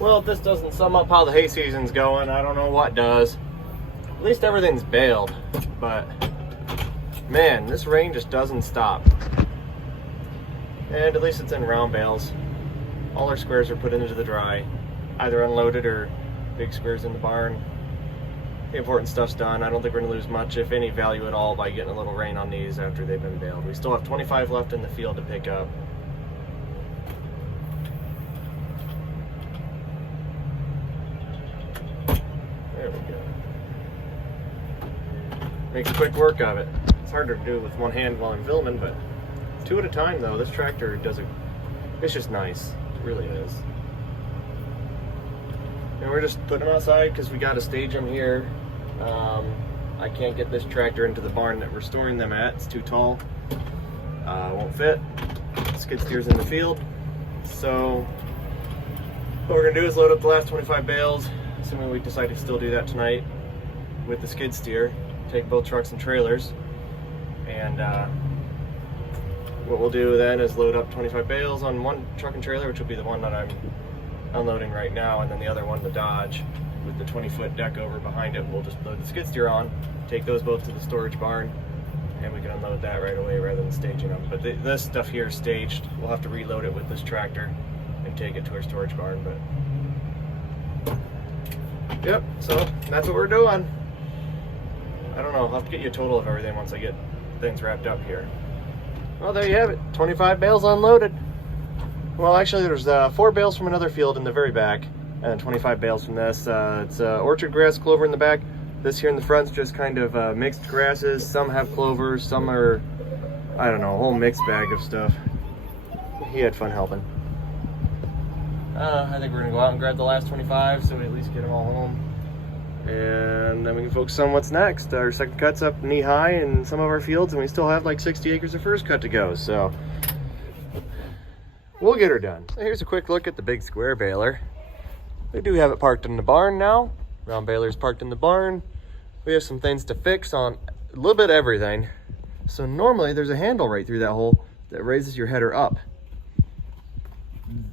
Well, if this doesn't sum up how the hay season's going, I don't know what does. At least everything's baled, but man, this rain just doesn't stop. And at least it's in round bales. All our squares are put into the dry, either unloaded or big squares in the barn. The important stuff's done. I don't think we're gonna lose much, if any value at all, by getting a little rain on these after they've been baled. We still have 25 left in the field to pick up. There we go. Makes quick work of it. It's harder to do with one hand while I'm filming, but 2 at a time though. This tractor does it. It's just nice. It really is. And we're just putting them outside because we got to stage them here. I can't get this tractor into the barn that we're storing them at. It's too tall. Won't fit. Skid steer's in the field. So what we're gonna do is load up the last 25 bales, assuming we decide to still do that tonight, with the skid steer. Take both trucks and trailers, and what we'll do then is load up 25 bales on one truck and trailer, which will be the one that I'm unloading right now, and then the other one, the Dodge, with the 20-foot deck over behind it, we'll just load the skid steer on, take those both to the storage barn, and we can unload that right away rather than staging them. But this stuff here is staged. We'll have to reload it with this tractor and take it to our storage barn. But yep, so that's what we're doing. I don't know, I'll have to get you a total of everything once I get things wrapped up here. Well, there you have it, 25 bales unloaded. Well, actually there's 4 bales from another field in the very back, and 25 bales from this. It's orchard grass, clover in the back. This here in the front's just kind of mixed grasses. Some have clovers, some are, I don't know, a whole mixed bag of stuff. He had fun helping. I think we're gonna go out and grab the last 25 so we at least get them all home. And then we can focus on what's next. Our second cut's up knee high in some of our fields, and we still have like 60 acres of first cut to go, so we'll get her done. So here's a quick look at the big square baler. We do have it parked in the barn now. Round baler's parked in the barn. We have some things to fix on a little bit of everything. So normally there's a handle right through that hole that raises your header up.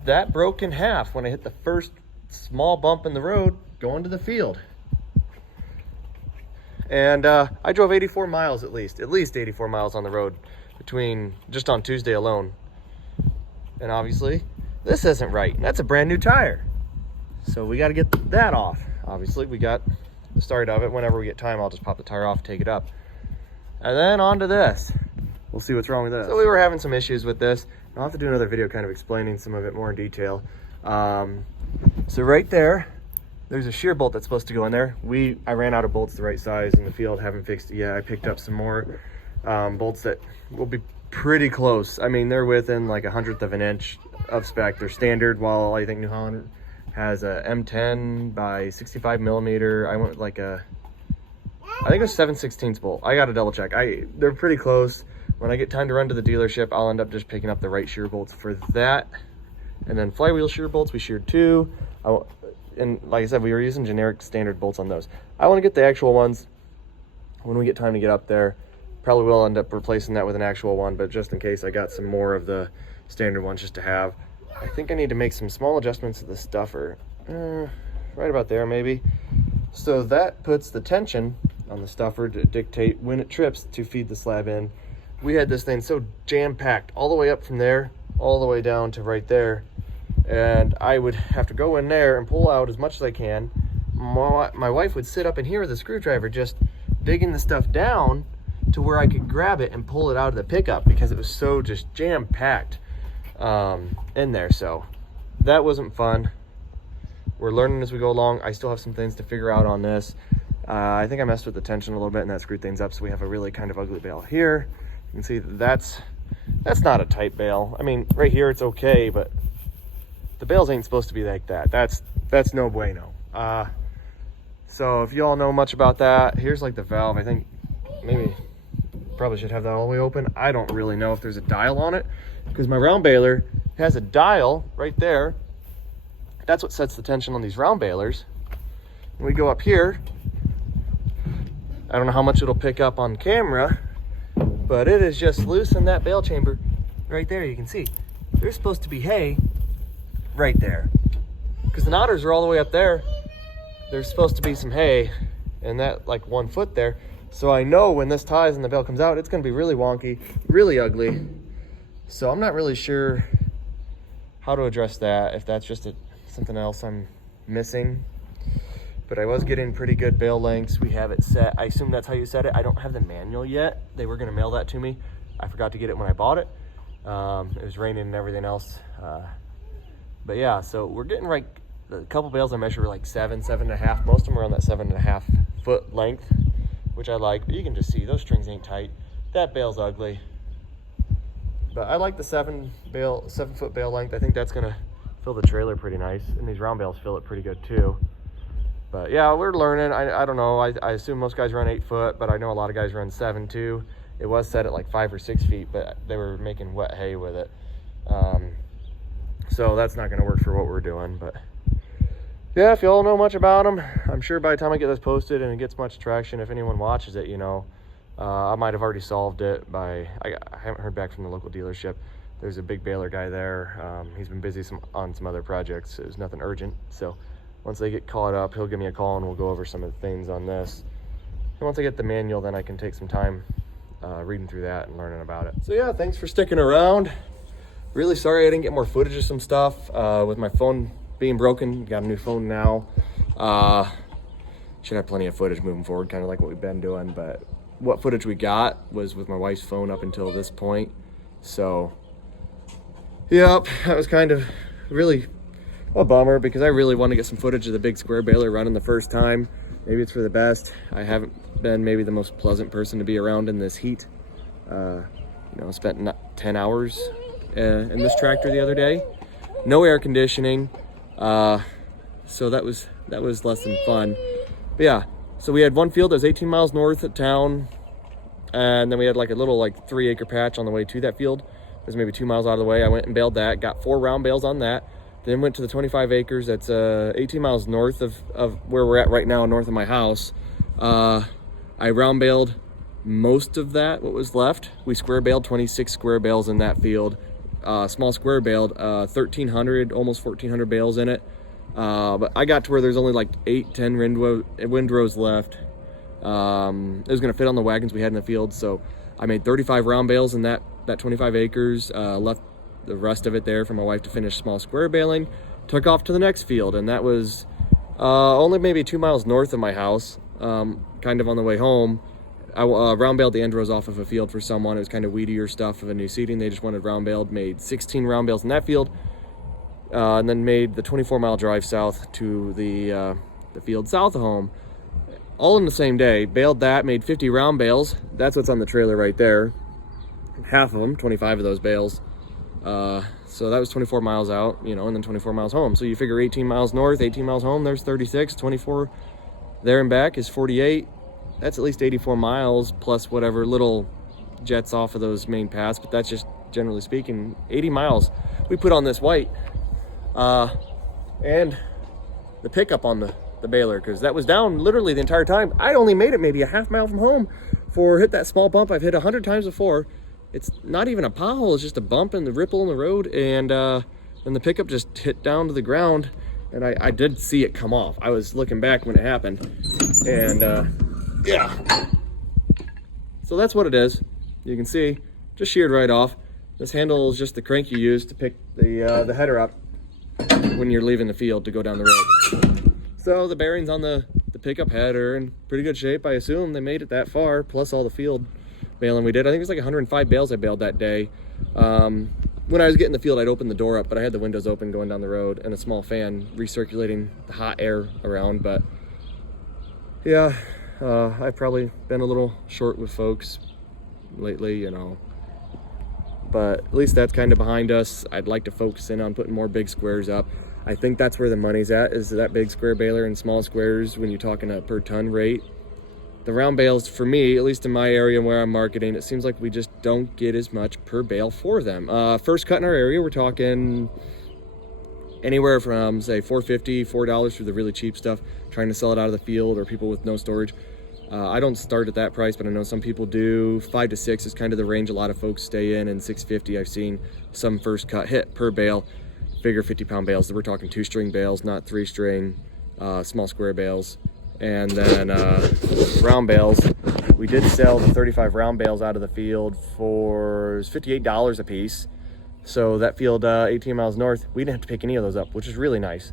That broke in half when I hit the first small bump in the road going to the field. And I drove 84 miles at least 84 miles on the road between just on Tuesday alone. And obviously this isn't right. That's a brand new tire. So we got to get that off. Obviously we got the start of it. Whenever we get time, I'll just pop the tire off, take it up. And then on to this. We'll see what's wrong with this. So we were having some issues with this. I'll have to do another video kind of explaining some of it more in detail. So right there's a shear bolt that's supposed to go in there. I ran out of bolts the right size in the field, haven't fixed it yet. I picked up some more bolts that will be pretty close. I mean, they're within like 1/100 of an inch of spec. They're standard, while I think New Holland has a M10 by 65 millimeter. I went like I think it was 7/16 bolt. I got to double check. They're pretty close. When I get time to run to the dealership, I'll end up just picking up the right shear bolts for that. And then flywheel shear bolts, we sheared 2. And like I said, we were using generic standard bolts on those. I want to get the actual ones when we get time to get up there. Probably will end up replacing that with an actual one, but just in case, I got some more of the standard ones just to have. I think I need to make some small adjustments to the stuffer. Right about there maybe. So that puts the tension on the stuffer to dictate when it trips to feed the slab in. We had this thing so jam-packed all the way up from there, all the way down to right there. And I would have to go in there and pull out as much as I can. My wife would sit up in here with a screwdriver just digging the stuff down to where I could grab it and pull it out of the pickup because it was so just jam-packed in there. So that wasn't fun. We're learning as we go along. I still have some things to figure out on this. I think I messed with the tension a little bit and that screwed things up, so we have a really kind of ugly bale here. You can see that's not a tight bale. I mean, right here it's okay, but the bales ain't supposed to be like that. That's no bueno. So if you all know much about that, here's like the valve. I think maybe probably should have that all the way open. I don't really know if there's a dial on it, because my round baler has a dial right there. That's what sets the tension on these round balers. When we go up here, I don't know how much it'll pick up on camera, but it is just loose in that bale chamber right there. You can see there's supposed to be hay right there, because the otters are all the way up there. There's supposed to be some hay and that like 1 foot there. So I know when this ties and the bale comes out, it's going to be really wonky, really ugly. So I'm not really sure how to address that, if that's just something else I'm missing. But I was getting pretty good bale lengths. We have it set. I assume that's how you set it. I don't have the manual yet. They were going to mail that to me. I forgot to get it when I bought it. It was raining and everything else. But yeah, so we're getting right. A couple bales I measured were like 7.5. Most of them are on that 7.5 foot length, which I like. But you can just see those strings ain't tight. That bale's ugly. But I like the 7 foot bale length. I think that's going to fill the trailer pretty nice. And these round bales fill it pretty good too. But yeah, we're learning. I don't know. I assume most guys run 8 foot, but I know a lot of guys run 7 too. It was set at like 5 or 6 feet, but they were making wet hay with it. So that's not going to work for what we're doing. But yeah, if you all know much about them, I'm sure by the time I get this posted and it gets much traction, if anyone watches it, you know, I might have already solved it by, I haven't heard back from the local dealership. There's a big baler guy there. He's been busy on some other projects. It was nothing urgent. So once they get caught up, he'll give me a call and we'll go over some of the things on this. And once I get the manual, then I can take some time reading through that and learning about it. So yeah, thanks for sticking around. Really sorry I didn't get more footage of some stuff with my phone being broken. Got a new phone now. Should have plenty of footage moving forward, kind of like what we've been doing, but what footage we got was with my wife's phone up until this point. So yep, that was kind of really a bummer because I really want to get some footage of the big square baler running the first time. Maybe it's for the best. I haven't been maybe the most pleasant person to be around in this heat. You know, spent 10 hours in this tractor the other day. No air conditioning. So that was less than fun. But yeah, so we had one field that was 18 miles north of town, and then we had like a little 3-acre patch on the way to that field. It was maybe 2 miles out of the way. I went and baled that, got 4 round bales on that, then went to the 25 acres that's 18 miles north of where we're at right now, north of my house. I round baled most of that, what was left. We square baled 26 square bales in that field. Small square baled 1,300, almost 1,400 bales in it. But I got to where there's only like 8-10 windrows left. It was going to fit on the wagons we had in the field, so I made 35 round bales in that 25 acres. Left the rest of it there for my wife to finish small square baling. Took off to the next field, and that was only maybe 2 miles north of my house, kind of on the way home. I round baled the end rows off of a field for someone. It was kind of weedier stuff of a new seeding. They just wanted round baled. Made 16 round bales in that field, and then made the 24-mile drive south to the field south of home, all in the same day. Baled that, made 50 round bales. That's what's on the trailer right there. Half of them, 25 of those bales. So that was 24 miles out, you know, and then 24 miles home. So you figure 18 miles north, 18 miles home, there's 36, 24 there and back is 48. That's at least 84 miles plus whatever little jets off of those main paths, but that's just generally speaking 80 miles we put on this white. And the pickup on the baler, because that was down literally the entire time. I only made it maybe a half mile from home for hit that small bump I've hit 100 times before. It's not even a pothole, it's just a bump in the ripple in the road, and then the pickup just hit down to the ground, and I did see it come off. I was looking back when it happened, and yeah. So that's what it is. You can see, just sheared right off. This handle is just the crank you use to pick the header up when you're leaving the field to go down the road. So the bearings on the pickup head are in pretty good shape. I assume they made it that far, plus all the field baling we did. I think it was like 105 bales I baled that day. When I was getting the field, I'd open the door up, but I had the windows open going down the road and a small fan recirculating the hot air around. But yeah, I've probably been a little short with folks lately, you know, but at least that's kind of behind us. I'd like to focus in on putting more big squares up. I think that's where the money's at, is that big square baler and small squares when you're talking a per ton rate. The round bales, for me, at least in my area where I'm marketing, it seems like we just don't get as much per bale for them. First cut in our area, we're talking anywhere from, say, $4.50, $4 for the really cheap stuff, trying to sell it out of the field, or people with no storage. I don't start at that price, but I know some people do. 5 to 6 is kind of the range a lot of folks stay in, and $6.50 I've seen some first cut hit per bale. bigger 50-pound bales. We're talking 2-string bales, not 3-string, small square bales. And then round bales. We did sell the 35 round bales out of the field for $58 a piece. So that field 18 miles north, we didn't have to pick any of those up, which is really nice.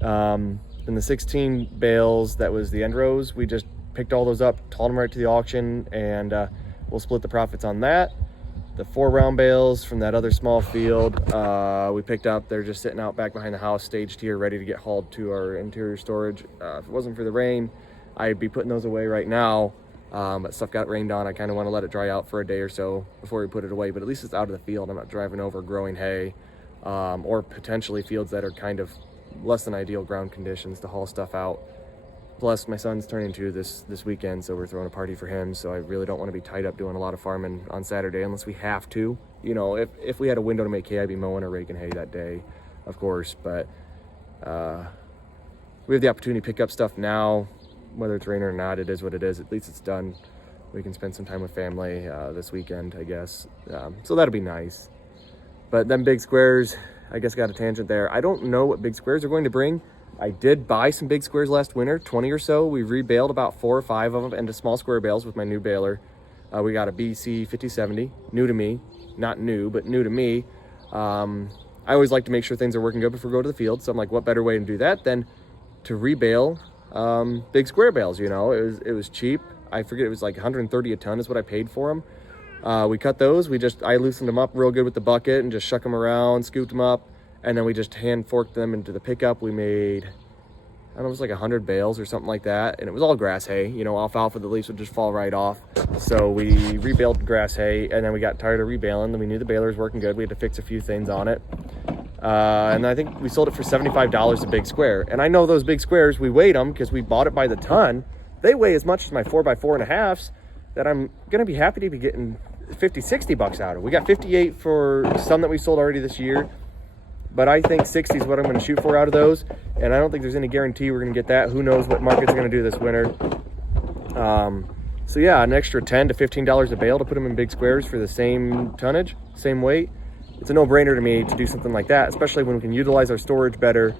Then the 16 bales, that was the end rows, we just picked all those up, hauled them right to the auction, and we'll split the profits on that. The 4 round bales from that other small field, we picked up. They're just sitting out back behind the house, staged here, ready to get hauled to our interior storage. If it wasn't for the rain, I'd be putting those away right now. But stuff got rained on. I kind of want to let it dry out for a day or so before we put it away, but at least it's out of the field. I'm not driving over growing hay, or potentially fields that are kind of less than ideal ground conditions to haul stuff out. Plus, my son's turning 2 this weekend, so we're throwing a party for him. So I really don't want to be tied up doing a lot of farming on Saturday unless we have to. You know, if we had a window to make hay, I'd be mowing or raking hay that day, of course. But we have the opportunity to pick up stuff now. Whether it's raining or not, it is what it is. At least it's done. We can spend some time with family this weekend, I guess. So that'll be nice. But then big squares, I guess got a tangent there. I don't know what big squares are going to bring. I did buy some big squares last winter, 20 or so. We rebaled about 4 or 5 of them into small square bales with my new baler. We got a BC 5070, new to me. Not new, but new to me. I always like to make sure things are working good before we go to the field. So I'm like, what better way to do that than to rebale big square bales? You know, it was cheap. I forget, it was like 130 a ton is what I paid for them. We cut those. I loosened them up real good with the bucket and just shuck them around, scooped them up, and then we just hand forked them into the pickup. We made, I don't know, it was like 100 bales or something like that, and it was all grass hay. You know, alfalfa, the leaves would just fall right off. So we rebaled grass hay, and then we got tired of rebaling. Then we knew the baler was working good. We had to fix a few things on it. And I think we sold it for $75 a big square. And I know those big squares, we weighed them because we bought it by the ton. They weigh as much as my 4x4.5s that I'm going to be happy to be getting 50, 60 bucks out of. We got 58 for some that we sold already this year, but I think 60 is what I'm going to shoot for out of those. And I don't think there's any guarantee we're going to get that. Who knows what markets are going to do this winter. So yeah, an extra $10 to $15 a bale to put them in big squares for the same tonnage, same weight. It's a no-brainer to me to do something like that, especially when we can utilize our storage better.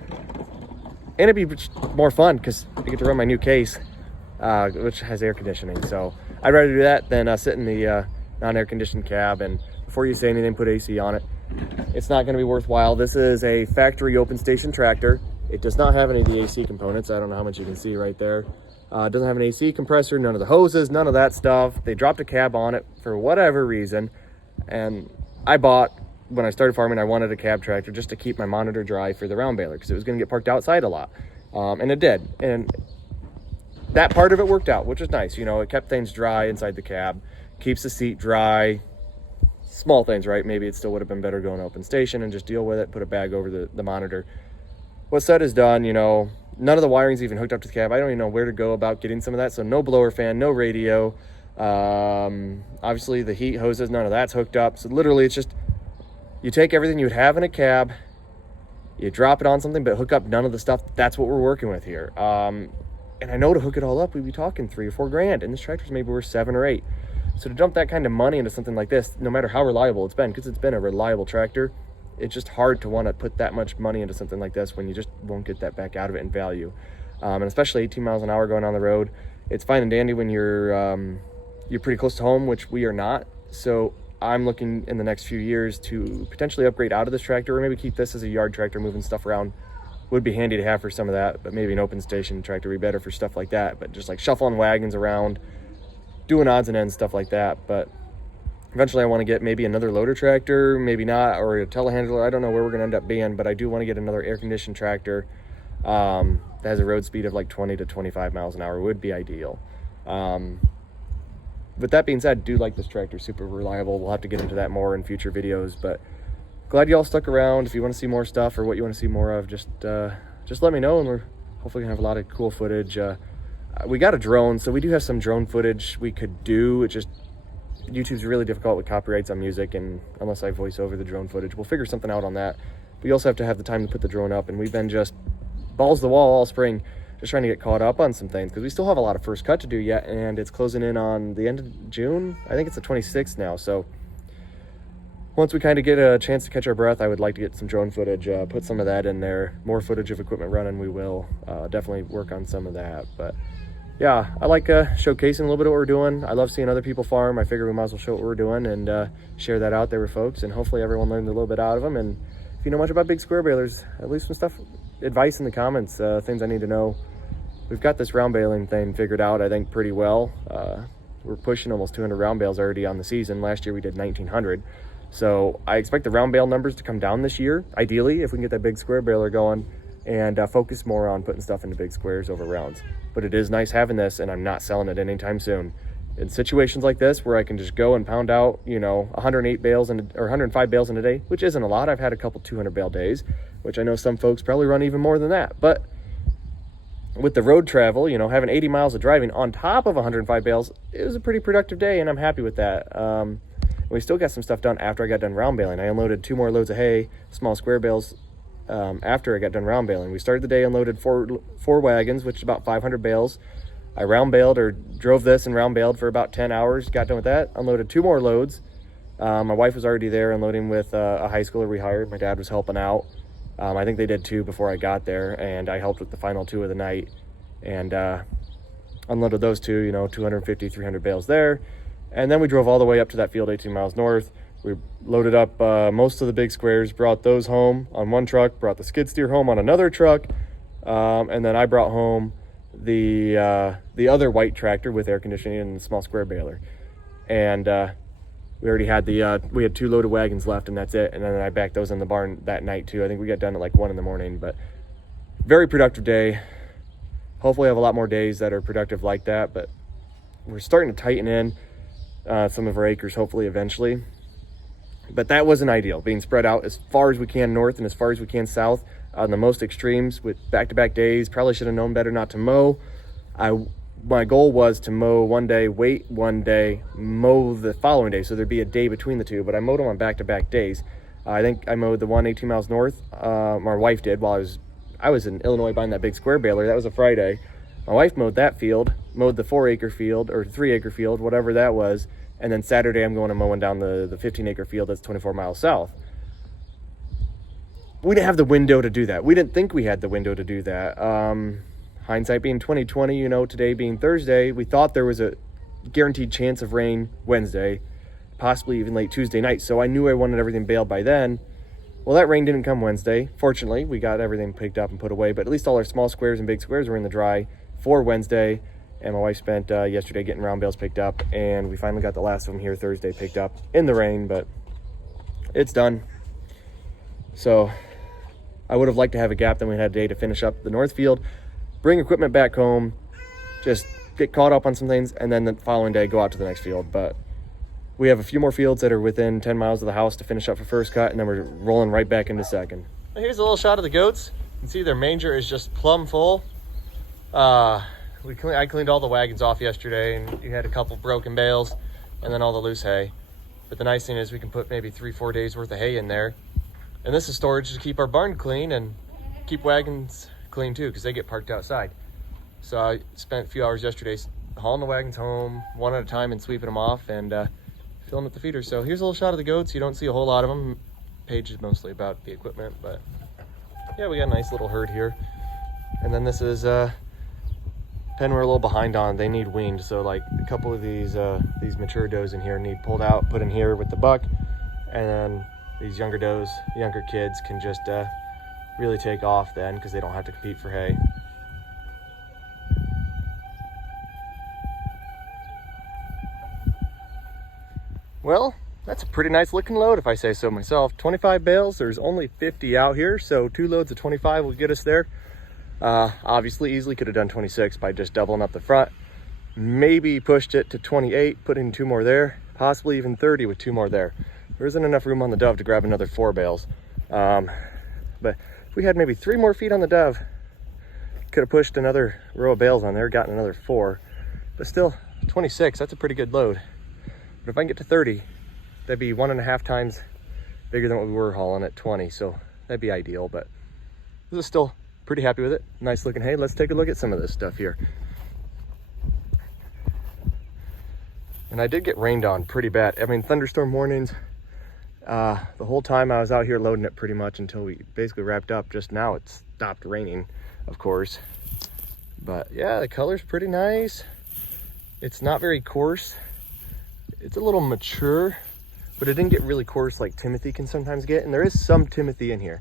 And it'd be more fun because I get to run my new case, which has air conditioning. So I'd rather do that than sit in the non-air conditioned cab. And before you say anything, put AC on it. It's not going to be worthwhile. This is a factory open station tractor. It does not have any of the AC components. I don't know how much you can see right there. It doesn't have an AC compressor, none of the hoses, none of that stuff. They dropped a cab on it for whatever reason. And I bought, when I started farming, I wanted a cab tractor just to keep my monitor dry for the round baler because it was going to get parked outside a lot. And it did. And that part of it worked out, which was nice. You know, it kept things dry inside the cab, keeps the seat dry. Small things, right? Maybe it still would have been better going to open station and just deal with it, put a bag over the monitor. What's said is done. You know, none of the wiring's even hooked up to the cab. I don't even know where to go about getting some of that. So no blower fan, no radio. Obviously the heat hoses, none of that's hooked up. So literally it's just, you take everything you would have in a cab, you drop it on something, but hook up none of the stuff. That's what we're working with here. And I know to hook it all up, we'd be talking $3 or $4 grand, and this tractor's maybe worth 7 or 8. So to dump that kind of money into something like this, no matter how reliable it's been, because it's been a reliable tractor, it's just hard to want to put that much money into something like this when you just won't get that back out of it in value. And especially 18 miles an hour going on the road, it's fine and dandy when you're pretty close to home, which we are not. So I'm looking in the next few years to potentially upgrade out of this tractor, or maybe keep this as a yard tractor, moving stuff around. Would be handy to have for some of that, but maybe an open station tractor would be better for stuff like that. But just like shuffling wagons around, doing odds and ends, stuff like that. But eventually I want to get maybe another loader tractor, maybe not, or a telehandler. I don't know where we're going to end up being, but I do want to get another air-conditioned tractor that has a road speed of like 20 to 25 miles an hour would be ideal. With that being said, I do like this tractor, super reliable. We'll have to get into that more in future videos, but glad y'all stuck around. If you want to see more stuff or what you want to see more of, just let me know, and we're hopefully gonna have a lot of cool footage. We got a drone, so we do have some drone footage we could do. It just, YouTube's really difficult with copyrights on music, and unless I voice over the drone footage, we'll figure something out on that. We also have to have the time to put the drone up, and we've been just balls to the wall all spring, just trying to get caught up on some things, because we still have a lot of first cut to do yet, and it's closing in on the end of June. I think it's the 26th now, so once we kind of get a chance to catch our breath, I would like to get some drone footage, put some of that in there. More footage of equipment running, we will definitely work on some of that. But yeah, I like showcasing a little bit of what we're doing. I love seeing other people farm. I figure we might as well show what we're doing and share that out there with folks, and hopefully everyone learned a little bit out of them. And if you know much about big square balers, at least some stuff, advice in the comments, things I need to know. We've got this round baling thing figured out, I think, pretty well. We're pushing almost 200 round bales already on the season. Last year we did 1,900. So I expect the round bale numbers to come down this year, ideally, if we can get that big square baler going, and focus more on putting stuff into big squares over rounds. But it is nice having this, and I'm not selling it anytime soon. In situations like this where I can just go and pound out, 108 bales or 105 bales in a day, which isn't a lot. I've had a couple 200 bale days, which I know some folks probably run even more than that. But with the road travel, having 80 miles of driving on top of 105 bales, it was a pretty productive day, and I'm happy with that. We still got some stuff done after I got done round baling. I unloaded 2 more loads of hay, small square bales, after I got done round baling. We started the day, unloaded four wagons, which is about 500 bales. I round baled or drove this and round baled for about 10 hours, got done with that, unloaded 2 more loads. My wife was already there unloading with a high schooler we hired. My dad was helping out. I think they did 2 before I got there, and I helped with the final 2 of the night and unloaded those 2, 250, 300 bales there. And then we drove all the way up to that field 18 miles north. We loaded up most of the big squares, brought those home on one truck, brought the skid steer home on another truck, and then I brought home the other white tractor with air conditioning and the small square baler. And we already had we had 2 loaded wagons left, and that's it. And then I backed those in the barn that night too. I think we got done at like 1 in the morning, but very productive day. Hopefully I have a lot more days that are productive like that, but we're starting to tighten in some of our acres, hopefully eventually. But that wasn't ideal, being spread out as far as we can north and as far as we can south on the most extremes with back-to-back days. Probably should have known better not to mow. My goal was to mow one day, wait one day, mow the following day, so there'd be a day between the 2, but I mowed them on back-to-back days. I think I mowed the one 18 miles north. My wife did while I was in Illinois buying that big square baler. That was a Friday. My wife mowed that field, mowed the 4-acre field or 3-acre field, whatever that was. And then Saturday I'm going to mowing down the 15-acre field that's 24 miles south. We didn't have the window to do that. We didn't think we had the window to do that. Hindsight being 2020, today being Thursday, we thought there was a guaranteed chance of rain Wednesday, possibly even late Tuesday night. So I knew I wanted everything baled by then. Well, that rain didn't come Wednesday. Fortunately, we got everything picked up and put away, but at least all our small squares and big squares were in the dry for Wednesday. And my wife spent yesterday getting round bales picked up, and we finally got the last of them here Thursday picked up in the rain, but it's done. So I would have liked to have a gap, then we had a day to finish up the north field, bring equipment back home, just get caught up on some things, and then the following day go out to the next field. But we have a few more fields that are within 10 miles of the house to finish up for first cut, and then we're rolling right back into second. Here's a little shot of the goats. You can see their manger is just plumb full. I cleaned all the wagons off yesterday, and you had a couple broken bales and then all the loose hay. But the nice thing is we can put maybe 3-4 days worth of hay in there. And this is storage to keep our barn clean and keep wagons clean too, because they get parked outside. So I spent a few hours yesterday hauling the wagons home one at a time and sweeping them off and filling up the feeders. So here's a little shot of the goats. You don't see a whole lot of them. Page is mostly about the equipment, but yeah, we got a nice little herd here. And then this is pen we're a little behind on. They need weaned, so like a couple of these mature does in here need pulled out, put in here with the buck, and then these younger kids can just really take off then because they don't have to compete for hay. Well, that's a pretty nice looking load if I say so myself. 25 bales, there's only 50 out here, so 2 loads of 25 will get us there. Obviously easily could have done 26 by just doubling up the front. Maybe pushed it to 28, put in 2 more there, possibly even 30 with 2 more there. There isn't enough room on the Dove to grab another 4 bales. But if we had maybe 3 more feet on the Dove, could have pushed another row of bales on there, gotten another 4. But still, 26, that's a pretty good load. But if I can get to 30, that'd be 1.5 times bigger than what we were hauling at 20. So that'd be ideal, but this is still pretty happy with it. Nice looking hay. Let's take a look at some of this stuff here. And I did get rained on pretty bad. I mean, thunderstorm warnings, The whole time I was out here loading it pretty much until we basically wrapped up. Just now it stopped raining, of course. But yeah, the color's pretty nice. It's not very coarse. It's a little mature, but it didn't get really coarse like Timothy can sometimes get. And there is some Timothy in here.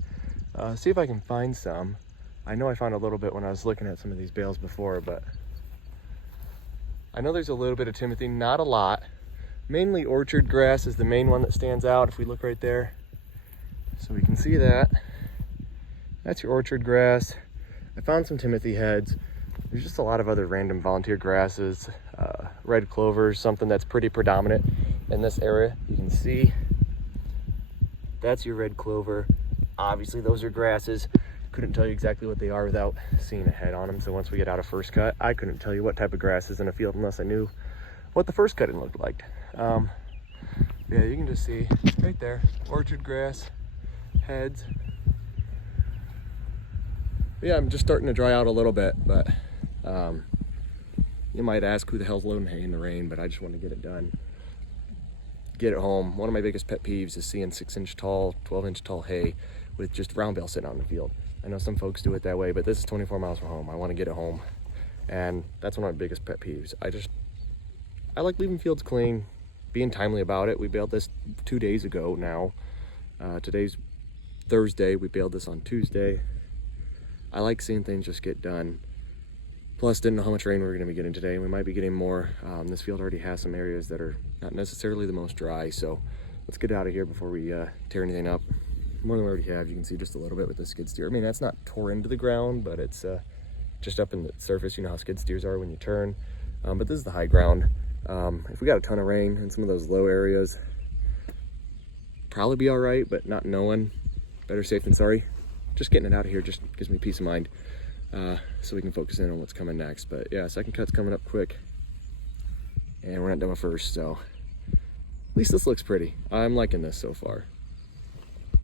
See if I can find some. I know I found a little bit when I was looking at some of these bales before, but I know there's a little bit of Timothy, not a lot. Mainly orchard grass is the main one that stands out if we look right there. So we can see that. That's your orchard grass. I found some Timothy heads. There's just a lot of other random volunteer grasses. Red clover is something that's pretty predominant in this area. You can see that's your red clover. Obviously those are grasses. Couldn't tell you exactly what they are without seeing a head on them. So once we get out of first cut, I couldn't tell you what type of grass is in a field unless I knew what the first cutting looked like. Yeah, you can just see right there, orchard grass, heads. Yeah, I'm just starting to dry out a little bit, but you might ask who the hell's loading hay in the rain, but I just want to get it done. Get it home. One of my biggest pet peeves is seeing 6-inch tall, 12-inch tall hay with just round bale sitting out in the field. I know some folks do it that way, but this is 24 miles from home. I want to get it home, and that's one of my biggest pet peeves. I like leaving fields clean, being timely about it. We baled this 2 days ago now. Today's Thursday. We baled this on Tuesday. I like seeing things just get done. Plus, didn't know how much rain we were going to be getting today. We might be getting more. This field already has some areas that are not necessarily the most dry, so let's get out of here before we tear anything up. More than we already have. You can see just a little bit with the skid steer. I mean, that's not tore into the ground, but it's just up in the surface. You know how skid steers are when you turn. But this is the high ground. If we got a ton of rain in some of those low areas, probably be all right, but not knowing, better safe than sorry. Just getting it out of here just gives me peace of mind, so we can focus in on what's coming next. But yeah, second cut's coming up quick, and we're not done with first, so at least this looks pretty. I'm liking this so far.